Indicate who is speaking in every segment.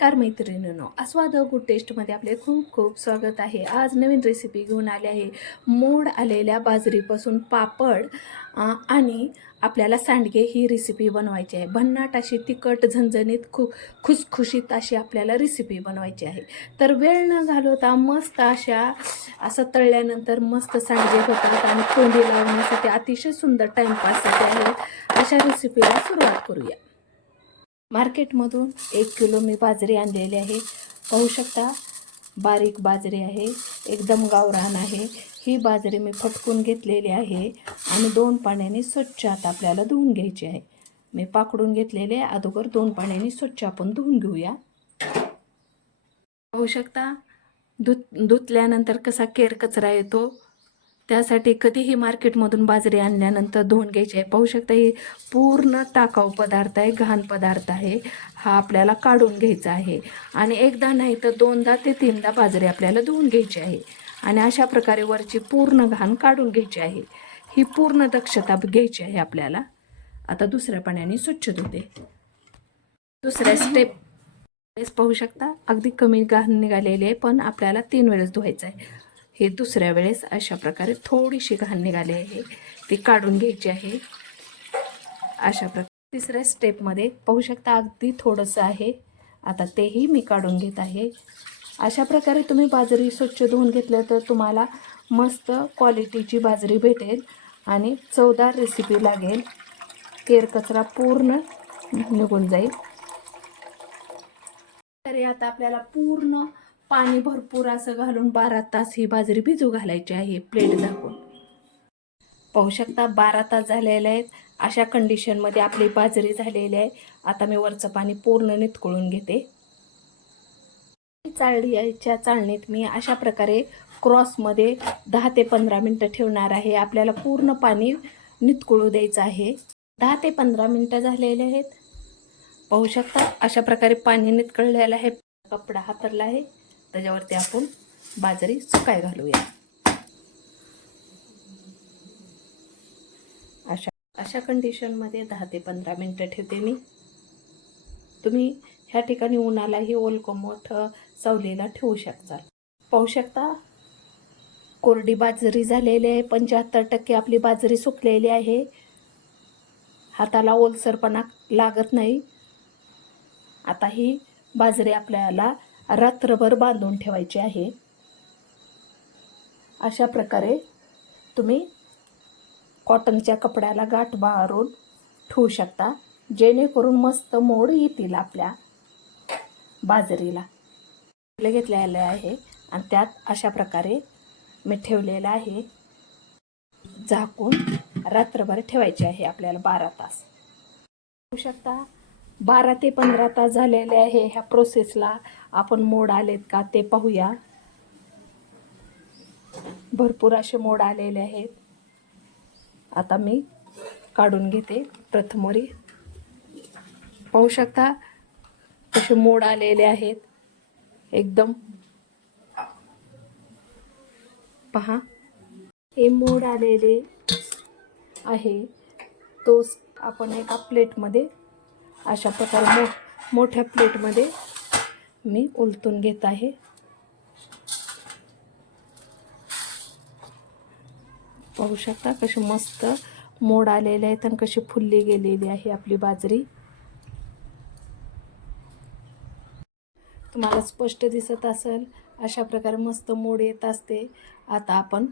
Speaker 1: नमस्कार मैत्रिणींनो. आस्वाद गुड टेस्टमध्ये आपले खूप खूप स्वागत आहे. आज नवीन रेसिपी घेऊन आले आहे. मोड आलेल्या बाजरीपासून पापड आणि आपल्याला सांडगे ही रेसिपी बनवायची आहे. भन्नाट अशी तिखट झणझणीत खु खुसखुशीत अशी आपल्याला रेसिपी बनवायची आहे. तर वेळ न घालवता मस्त अशा असं तळल्यानंतर मस्त सांडगे होतात आणि तोंडी लावण्यासाठी अतिशय सुंदर टाईमपाससाठी आहे. अशा रेसिपीला सुरुवात करूया. मार्केटमधून एक किलो मी बाजरी आणलेली आहे. पाहू शकता बारीक बाजरी आहे एकदम गावरान आहे. ही बाजरी मी फटकून घेतलेली आहे आणि दोन पाण्याने स्वच्छ आता आपल्याला धुवून घ्यायची आहे. मी पाकडून घेतलेले आहे. अगोदर दोन पाण्याने स्वच्छ आपण धुवून घेऊया. पाहू शकता धुत धुतल्यानंतर कसा केर कचरा येतो त्यासाठी कधीही मार्केटमधून बाजरी आणल्यानंतर धुवून घ्यायची आहे. पाहू शकता ही पूर्ण टाकाऊ पदार्थ आहे घाण पदार्थ आहे. हा आपल्याला काढून घ्यायचा आहे. आणि एकदा नाही तर दोनदा ते तीनदा बाजरी आपल्याला धुवून घ्यायची आहे. आणि अशा प्रकारे वरची पूर्ण घाण काढून घ्यायची आहे. ही पूर्ण दक्षता घ्यायची आहे आपल्याला. आता दुसऱ्या पाण्याने स्वच्छ धुते. दुसऱ्या स्टेप वेळेस पाहू शकता अगदी कमी घाण निघालेली आहे पण आपल्याला तीन वेळेस धुवायचं आहे. हे दुसऱ्या वेळेस अशा प्रकारे थोडीशी घाण निघाली आहे. ती काढून घ्यायची आहे. अशा प्रकारे तिसऱ्या स्टेपमध्ये पाहू शकता अगदी थोडंसं आहे. आता तेही मी काढून घेत आहे. अशा प्रकारे तुम्ही बाजरी स्वच्छ धुवून घेतलं तर तुम्हाला मस्त क्वालिटीची बाजरी भेटेल आणि चवदार रेसिपी लागेल. केर कचरा पूर्ण निघून जाईल. तरी आता आपल्याला पूर्ण पाणी भरपूर असं घालून बारा तास ही बाजरी भिजू घालायची आहे प्लेट झाकून. पाहू शकता बारा तास झालेले आहेत. अशा कंडिशनमध्ये आपली बाजरी झालेली आहे. आता मी वरचं पाणी पूर्ण नितकळून घेते. चाळणीच्या चाळणीत मी अशा प्रकारे क्रॉसमध्ये दहा ते पंधरा मिनटं ठेवणार आहे. आपल्याला पूर्ण पाणी नितकळू द्यायचं आहे. दहा ते पंधरा मिनटं झालेले आहेत. पाहू शकता अशा प्रकारे पाणी नितकळलेलं आहे. कपडा हातरला आहे. त्याच्यावरती आपण बाजरी सुकाय घालूया. अशा अशा कंडिशनमध्ये दहा ते पंधरा मिनटं ठेवते मी. तुम्ही ह्या ठिकाणी उन्हालाही ओलकोमट सावलीला ठेवू शकता पाहू शकता कोरडी बाजरी झालेली आहे पंच्याहत्तर टक्के आपली बाजरी सुकलेली आहे. हाताला ओलसरपणा लागत नाही. आता ही बाजरी आपल्याला रात्रभर बांधून ठेवायची आहे. अशा प्रकारे तुम्ही कॉटनच्या कपड्याला गाठ मारून ठेवू शकता. जेणेकरून मस्त मोड येतील आपल्या बाजरीला. घेतलेलं आहे आणि त्यात अशा प्रकारे मी ठेवलेलं आहे. झाकून रात्रभर ठेवायचे आहे आपल्याला बारा तास. होऊ शकता? बारा ते पंधरा तास झालेले आहे ह्या प्रोसेसला आपण मोड आलेत का ते पाहूया. भरपूर असे मोड आलेले आहेत. आता मी काढून घेते प्रथमोरी पाहू शकता कसे मोड आलेले आहेत. एकदम. पहा. हे मोड आलेले आहे. तो आपण एका प्लेटमध्ये अशा प्रकारे मो मोठ्या प्लेटमध्ये मी उलतून घेत आहे. पाहू शकता कशी मस्त मोड आलेले आहेत आणि कशी फुलली गेलेली आहे आपली बाजरी. तुम्हाला स्पष्ट दिसत असेल अशा प्रकारे मस्त मोड येत असते. आता आपण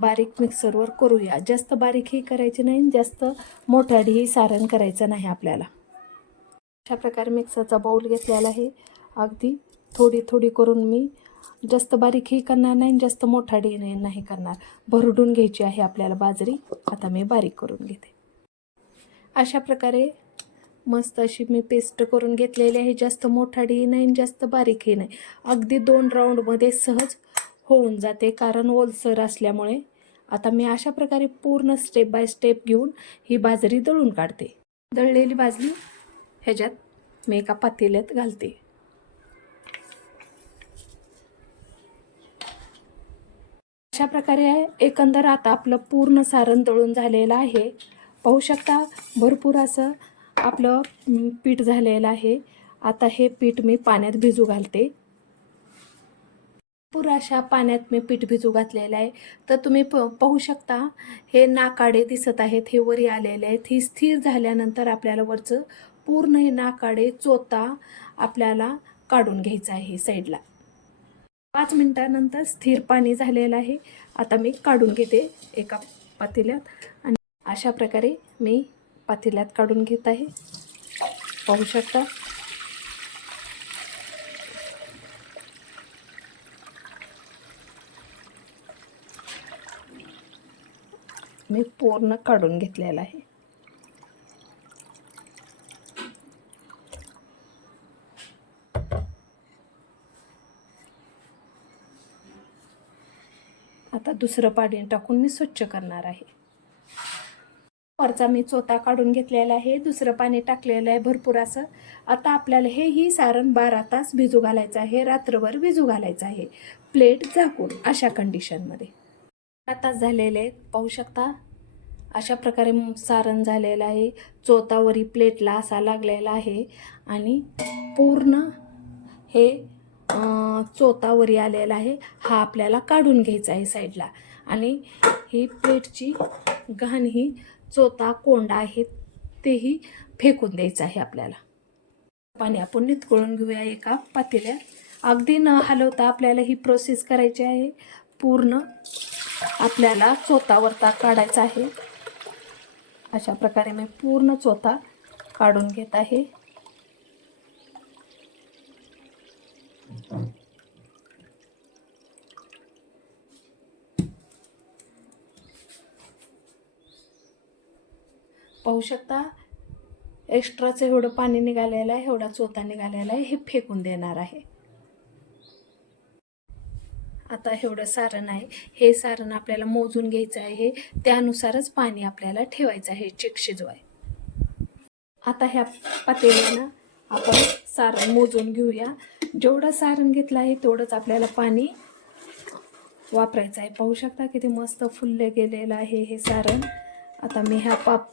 Speaker 1: बारीक मिक्सरवर करूया. जास्त बारीकही करायची नाही जास्त मोठ्याडीही सारण करायचं नाही आपल्याला. अशा प्रकारे मिक्सरचा बाऊल घेतलेला आहे. अगदी थोडी थोडी करून मी जास्त बारीकही करणार नाही जास्त मोठाडी नाही नाही करणार. भरडून घ्यायची आहे आपल्याला बाजरी. आता मी बारीक करून घेते. अशा प्रकारे मस्त अशी मी पेस्ट करून घेतलेली आहे. जास्त मोठाडी नाही जास्त बारीकही नाही. अगदी दोन राऊंडमध्ये सहज होऊन जाते कारण ओलसर असल्यामुळे. आता मी अशा प्रकारे पूर्ण स्टेप बाय स्टेप घेऊन ही बाजरी दळून काढते. दळलेली बाजरी ह्याच्यात मी एका पातेल्यात घालते. अशा प्रकारे एकंदर आता आपलं पूर्ण सारण तळून झालेलं आहे. पाहू शकता भरपूर असं आपलं पीठ झालेलं आहे. आता हे पीठ मी पाण्यात भिजू घालते. पुराशा पाण्यात मी पीठ भिजू घातलेलं आहे. तर तुम्ही प पाहू शकता हे नाकाडे दिसत आहेत हे वरी आलेले आहेत. ही स्थिर झाल्यानंतर आपल्याला वरचं पूर्ण हे नाकाडे चोता आपल्याला काढून घ्यायचं आहे साईडला. पाच मिनिटानंतर स्थिर पाणी झालेलं आहे. आता मी काढून घेते एका पातेल्यात आणि अशा प्रकारे मी पातेल्यात काढून घेत आहे. पाहू शकता? मी पूर्ण काढून घेतलेला आहे आता दुसरं पाणी टाकून मी स्वच्छ करणार आहे. वरचा मी चोता काढून घेतलेला आहे दुसरं पाणी टाकलेलं आहे भरपूर असं. आता आपल्याला हे ही सारण बारा तास भिजू घालायचं आहे रात्रभर भिजू घालायचं आहे. प्लेट झाकून अशा कंडिशनमध्ये बारा तास झालेले आहेत पाहू शकता? अशा प्रकारे सारण झालेलं आहे चोतावरी प्लेटला असा लागलेला आहे आणि पूर्ण हे चोतावरी आलेला आहे. हा आपल्याला काढून घ्यायचा आहे साईडला. आणि ही प्लेटची घाण ही चोता कोंडा आहे तेही फेकून द्यायचं आहे आपल्याला. पाणी आपण नितकळून घेऊया एका पातेल्यात. अगदी न हलवता आपल्याला ही प्रोसेस करायची आहे. पूर्ण आपल्याला चोतावरता काढायचा आहे. अशा प्रकारे मी पूर्ण चोथा काढून घेत आहे. पाहू शकता एक्स्ट्राचं एवढं पाणी निघालेलं आहे एवढा चोथा निघालेला आहे हे फेकून देणार आहे. आता एवढं सारण आहे. हे सारण आपल्याला मोजून घ्यायचं आहे. त्यानुसारच पाणी आपल्याला ठेवायचं आहे चिक शिजवाय आता ह्या पातेल्यानं आपण सारण मोजून घेऊया. जेवढं सारण घेतलं आहे तेवढंच आपल्याला पाणी वापरायचं आहे. पाहू शकता किती मस्त फुलले गेलेलं आहे हे सारण. आता मी ह्या पाप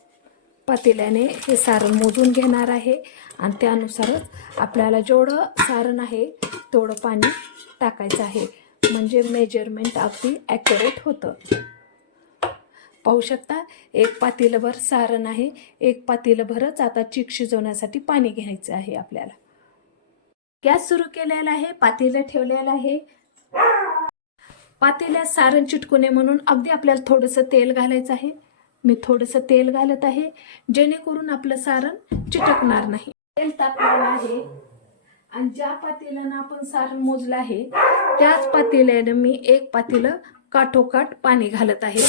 Speaker 1: पातेल्याने हे सारण मोजून घेणार आहे आणि त्यानुसारच आपल्याला जेवढं सारण आहे तेवढं पाणी टाकायचं आहे. म्हणजे मेजरमेंट अगदी ॲक्युरेट होतं. पाहू शकता एक पातेलभर सारण आहे. एक पातेलभरच आता चीक शिजवण्यासाठी पाणी घ्यायचं आहे आपल्याला. गॅस सुरू केलेला आहे पातेलं ठेवलेलं आहे. पातेल्यात सारण चिटकू नये म्हणून अगदी आपल्याला थोडंसं तेल घालायचं आहे. मी थोडंसं तेल घालत आहे जेणेकरून आपलं सारण चिटकणार नाही. तेल तापलेलं आहे आणि ज्या पातेल्यानं आपण सारण मोजलं आहे त्याच पातेल्यानं मी एक पातेलं काठोकाठ पाणी घालत आहे.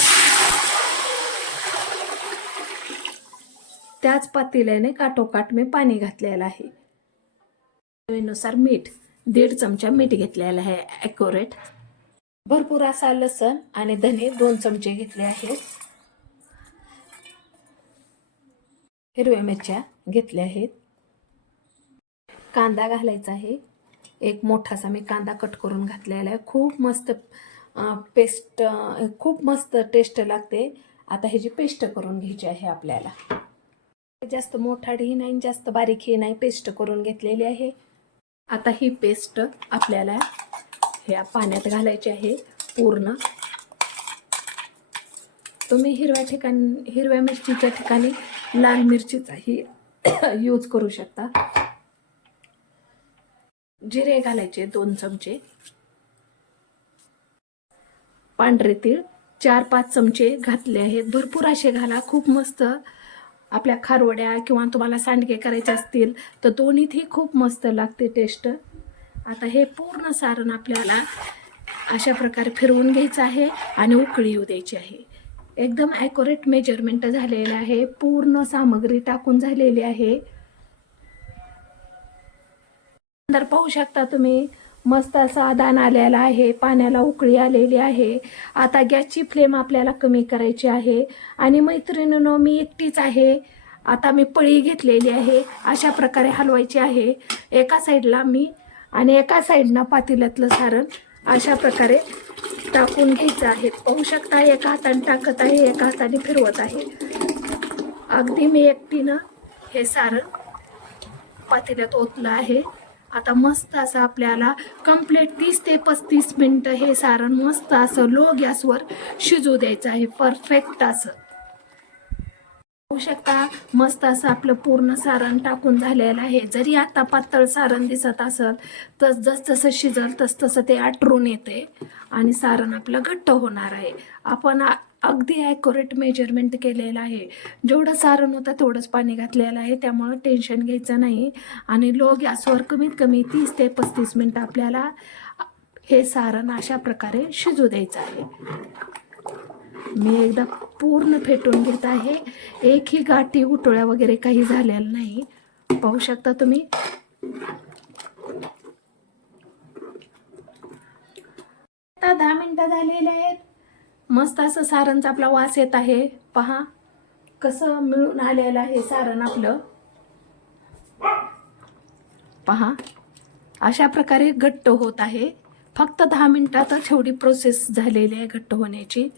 Speaker 1: त्याच पातेल्याने काठोकाठ मी पाणी घातलेलं आहे. चवीनुसार मीठ दीड चमचा मीठ घेतलेला आहे ॲक्युरेट भरपूर असा लसण आणि धने दोन चमचे घेतले आहेत. हिरव्या मिरच्या घेतल्या आहेत. कांदा घालायचा आहे. एक मोठासा मी कांदा कट करून घातलेला आहे. खूप मस्त पेस्ट खूप मस्त टेस्ट लागते. आता ह्याची पेस्ट करून घ्यायची आहे आपल्याला. जास्त मोठाडी नाही जास्त बारीकही नाही पेस्ट करून घेतलेली आहे. आता ही पेस्ट आपल्याला ह्या पाण्यात घालायची आहे पूर्ण. तुम्ही हिरव्या ठिकाणी हिरव्या मिरचीच्या ठिकाणी लाल मिरचीचाही यूज करू शकता. जिरे घालायचे दोन चमचे. पांढरे तीळ चार पाच चमचे घातले आहेत भरपूर असे घाला. खूप मस्त आपल्या खारवड्या किंवा तुम्हाला सांडगे करायचे असतील तर दोन्हीतही खूप मस्त लागते टेस्ट आता हे पूर्ण सारण आपल्याला अशा प्रकारे फिरवून घ्यायचं आहे आणि उकळी येऊ द्यायची आहे. एकदम ॲक्युरेट मेजरमेंट झालेलं आहे. पूर्ण सामग्री टाकून झालेली आहे. तर पाहू शकता तुम्ही. मस्त असा दाण आलेला आहे पाण्याला उकळी आलेली आहे. आता गॅसची फ्लेम आपल्याला कमी करायची आहे. आणि मैत्रिणीनो मी एकटीच आहे. आता मी पळी घेतलेली आहे. अशा प्रकारे हलवायची आहे. एका साईडला मी आणि एका साईडनं पातेल्यातलं सारण अशा प्रकारे टाकून घ्यायचं आहे. पाहू शकता एका हाताने टाकत आहे एका हाताने फिरवत आहे. अगदी मी एकटीनं हे सारण पातेल्यात ओतलं आहे. आता मस्त असं आपल्याला कंप्लीट तीस ते पस्तीस मिनटं हे सारण मस्त असं लो गॅसवर शिजू द्यायचं आहे. परफेक्ट असं. होऊ शकता मस्त असं आपलं पूर्ण सारण टाकून झालेलं आहे. जरी आता पातळ सारण दिसत असेल तर जसजसं शिजल तस तसं ते आटरून येते आणि सारण आपलं घट्ट होणार आहे. आपण अगदी ॲक्युरेट मेजरमेंट केलेलं आहे. जेवढं सारण होतं तेवढंच पाणी घातलेलं आहे. त्यामुळं टेन्शन घ्यायचं नाही. आणि लो गॅसवर कमीत कमी तीस ते पस्तीस मिनटं आपल्याला हे सारण अशा प्रकारे शिजू द्यायचं आहे. मी एकदा पूर्ण फेटून घेत आहे. एकही गाठी उटोळ्या वगैरे काही झालेलं नाही. पाहू शकता तुम्ही? आता दहा मिनटं झालेले आहेत. मस्त असं सारणचा आपला वास येत आहे. पहा कसं मिळून आलेलं आहे सारण आपलं. पहा अशा प्रकारे घट्ट होत आहे. फक्त दहा मिनटातच एवढी प्रोसेस झालेली आहे घट्ट होण्याची.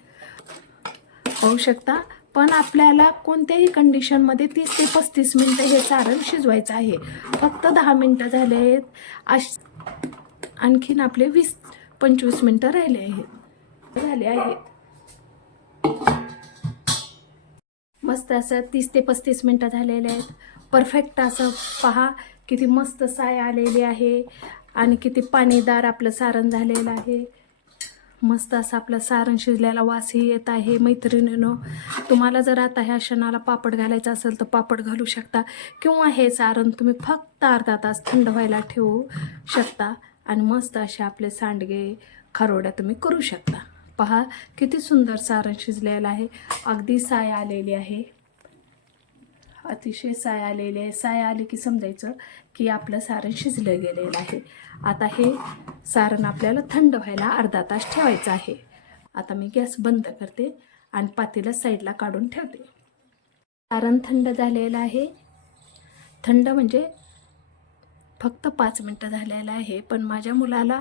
Speaker 1: होऊ शकता पण आपल्याला कोणत्याही कंडिशनमध्ये तीस ते पस्तीस मिनटं हे सारण शिजवायचं आहे. फक्त दहा मिनटं झाले आहेत. अश आणखीन आपले वीस पंचवीस मिनटं राहिले आहेत. झाले आहेत. मस्त असं तीस ते पस्तीस मिनटं झालेले आहेत. परफेक्ट असं पहा किती मस्त साय आलेली आहे आणि किती पाणीदार आपलं सारण झालेलं आहे. मस्त असं आपलं सारण शिजल्याला वासही येत आहे मैत्रिणीनं. तुम्हाला जर आता ह्या क्षणाला पापड घालायचं असेल तर पापड घालू शकता किंवा हे सारण तुम्ही फक्त अर्धा तास थंड व्हायला ठेवू शकता आणि मस्त असे आपले सांडगे खरोड्या तुम्ही करू शकता. पहा किती सुंदर सारण शिजलेलं आहे. अगदी साय आलेली आहे. अतिशय साय आलेली आहे. साय आली की समजायचं की आपलं सारण शिजलं गेलेलं आहे. आता हे सारण आपल्याला थंड व्हायला अर्धा तास ठेवायचं आहे. आता मी गॅस बंद करते आणि पातेला साईडला काढून ठेवते. सारण थंड झालेलं आहे. थंड म्हणजे फक्त पाच मिनटं झालेलं आहे पण माझ्या मुलाला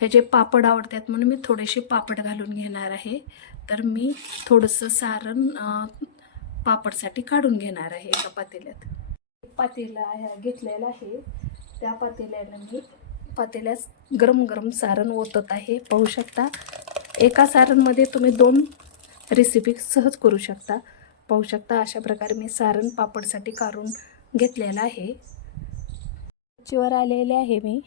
Speaker 1: हे जे पापड आवडतात म्हणून मी थोडेसे पापड घालून घेणार आहे. तर मी थोडंसं सारण पापडसाठी काढून घेणार आहे एका पातेल्यात. पातेला आहे- घेतलेलं आहे. त्या पातेल्याला मी पातेल्यात गरम गरम सारण ओतत आहे. पाहू शकता एका सारणमध्ये तुम्ही दोन रेसिपी सहज करू शकता. पाहू शकता अशा प्रकारे मी सारण पापडसाठी काढून घेतलेलं आहे. चिवर आलेले आहे मी.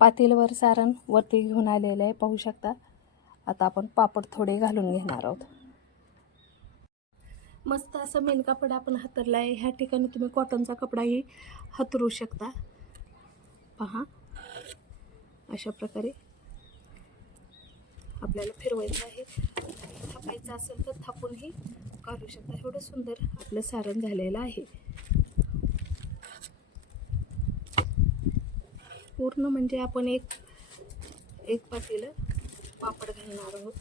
Speaker 1: पातेलवर सारण वरती घेऊन आलेलं आहे पाहू शकता. आता आपण पापड थोडे घालून घेणार आहोत. मस्त असं मेन कापड आपण हातरला आहे ह्या ठिकाणी तुम्ही कॉटनचा कपडाही हातरू शकता. पहा. अशा प्रकारे आपल्याला फिरवायचं आहे. थापायचं असेल तर थापूनही काढू शकता. एवढं सुंदर आपलं सारण झालेलं आहे. पूर्ण म्हणजे आपण एक एक पातेलं पापड घालणार आहोत.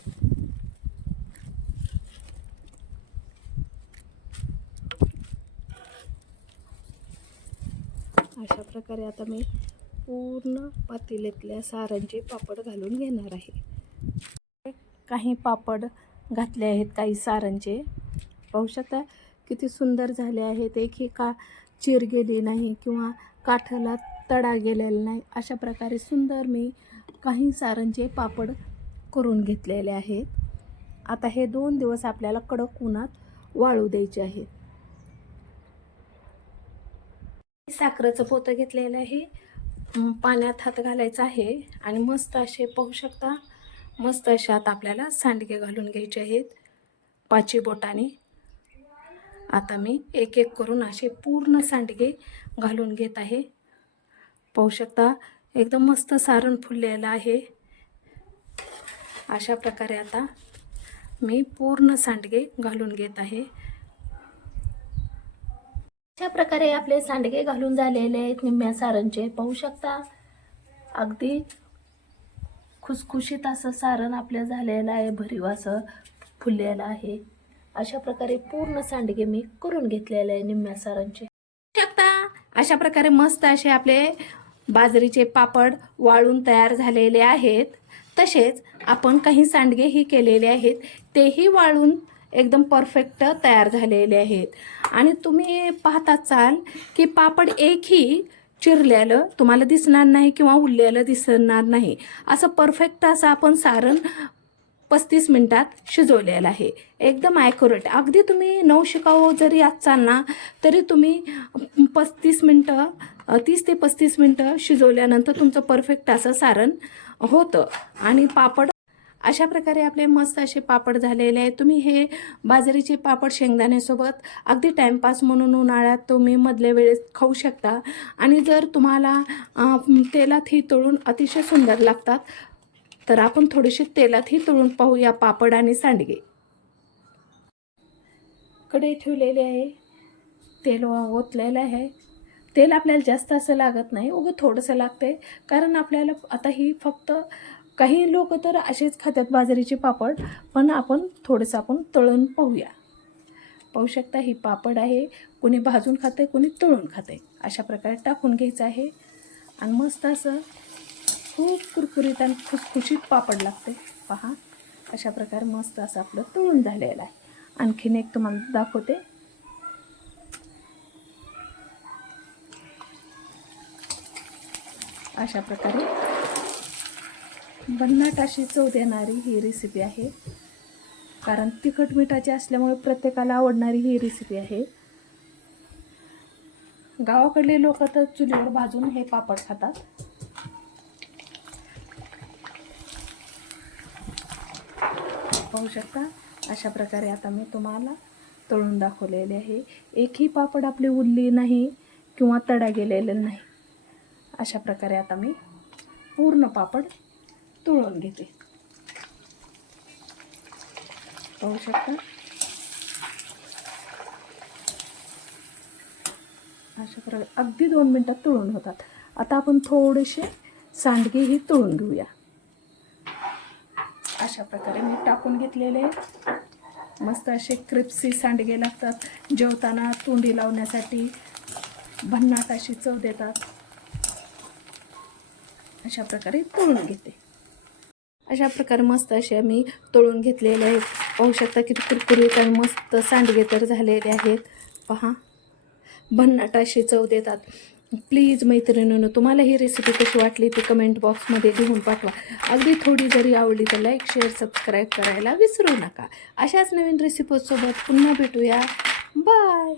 Speaker 1: अशा प्रकारे आता मी पूर्ण पातेल्यातल्या सारांचे पापड घालून घेणार आहे. काही पापड घातले आहेत काही सारांचे. पाहू शकता किती सुंदर झाले आहेत. एक का चिर गेली नाही किंवा काठाला तडा गेलेला नाही. अशा प्रकारे सुंदर मी काही सारांचे पापड करून घेतलेले आहेत. आता हे दोन दिवस आपल्याला कडक उन्हात वाळू द्यायचे आहेत. साखरेचं पोतं घेतलेलं आहे. पाण्यात हात घालायचा आहे आणि मस्त असे पाहू शकता मस्त असे आता आपल्याला सांडगे घालून घ्यायचे आहेत. पाची बोटाने. आता मी एक एक करून असे पूर्ण सांडगे घालून घेत आहे. पाहू शकता. एकदम मस्त सारण फुललेलं आहे. अशा प्रकारे आता मी पूर्ण सांडगे घालून घेत आहे. अशा प्रकारे आपले सांडगे घालून झालेले आहेत निम्म्या सारणचे. पाहू शकता. अगदी खुसखुशीत असं सारण आपलं झालेलं आहे. भरीव असं फुललेलं आहे. अशा प्रकारे पूर्ण सांडगे मी करून घेतलेले आहे निम्म्या सारणचे. शकता. अशा प्रकारे मस्त असे आपले बाजरीचे पापड वाळून तयार झालेले आहेत. तसेच आपण काही सांडगेही केलेले आहेत. तेही वाळून एकदम परफेक्ट तयार झालेले आहेत. आणि तुम्ही पाहता चाल की पापड एकही चिरलेलं तुम्हाला दिसणार नाही किंवा उरलेलं दिसणार नाही. असं परफेक्ट असं आपण सारण पस्तीस मिनटात शिजवलेलं आहे. एकदम ॲक्युरेट अगदी तुम्ही नऊ शिकाऊ जरी असाल ना तरी तुम्ही पस्तीस मिनटं तीस ते पस्तीस मिनटं शिजवल्यानंतर तुमचं परफेक्ट असं सारण होतं. आणि पापड अशा प्रकारे आपले मस्त असे पापड झालेले आहेत. तुम्ही हे बाजरीचे पापड शेंगदाण्यासोबत अगदी टाईमपास म्हणून उन्हाळ्यात तुम्ही मधल्या वेळेस खाऊ शकता. आणि जर तुम्हाला तेलातही तळून अतिशय सुंदर लागतात तर आपण थोडेसे तेलातही तळून पाहूया पापड आणि सांडगे. कडे ठेवलेले आहे. तेल ओतलेलं आहे. तेल आपल्याला जास्त असं लागत नाही उगं थोडंसं लागते कारण आपल्याला आता ही फक्त काही लोक तर असेच खातात बाजरीचे पापड पण आपण थोडंसं आपण तळून पाहूया. पाहू शकता ही पापड आहे कोणी भाजून खाते कोणी तळून खाते अशा प्रकारे टाकून घ्यायचं आहे. आणि मस्त असं खूप कुरकुरीत आणि खुसखुशीत पापड लागते. पहा अशा प्रकारे मस्त असं आपलं तळून झालेलं आहे. आणखीन एक तुम्हाला दाखवते. अशा प्रकारे. भन्नाट अशी चव देणारी ही रेसिपी आहे. कारण तिखट मिठाची असल्यामुळे प्रत्येकाला आवडणारी ही रेसिपी आहे. गावाकडले लोक तर चुलीवर भाजून हे पापड खातात. पाहू शकता अशा प्रकारे आता मी तुम्हाला तळून दाखवलेले आहे. एकही पापड आपली उरली नाही किंवा तडा गेलेलं नाही. अशा प्रकारे आता मी पूर्ण पापड तुळून घेते. पाहू शकता? अशा प्रकारे अगदी दोन मिनटात तुळून होतात. आता आपण थोडेसे सांडगे ही तळून घेऊया. अशा प्रकारे मी टाकून घेतलेले. मस्त असे क्रिप्सी सांडगे लागतात. जेवताना तोंडी लावण्यासाठी भन्नाट अशी चव देतात. अशा प्रकारे तळून घेते. अशा प्रकारे मस्त असे मी तळून घेतलेले आहेत. पाहू शकता किती कुरकुरीत आणि मस्त सांडगे तर झालेले आहेत. पहा. भन्नाट अशी चव देतात. प्लीज मैत्रिणीनं तुम्हाला ही रेसिपी कशी वाटली ती कमेंट बॉक्समध्ये लिहून पाठवा. अगदी थोडी जरी आवडली तर लाईक शेअर सबस्क्राईब करायला विसरू नका. अशाच नवीन रेसिपीसोबत पुन्हा भेटूया. बाय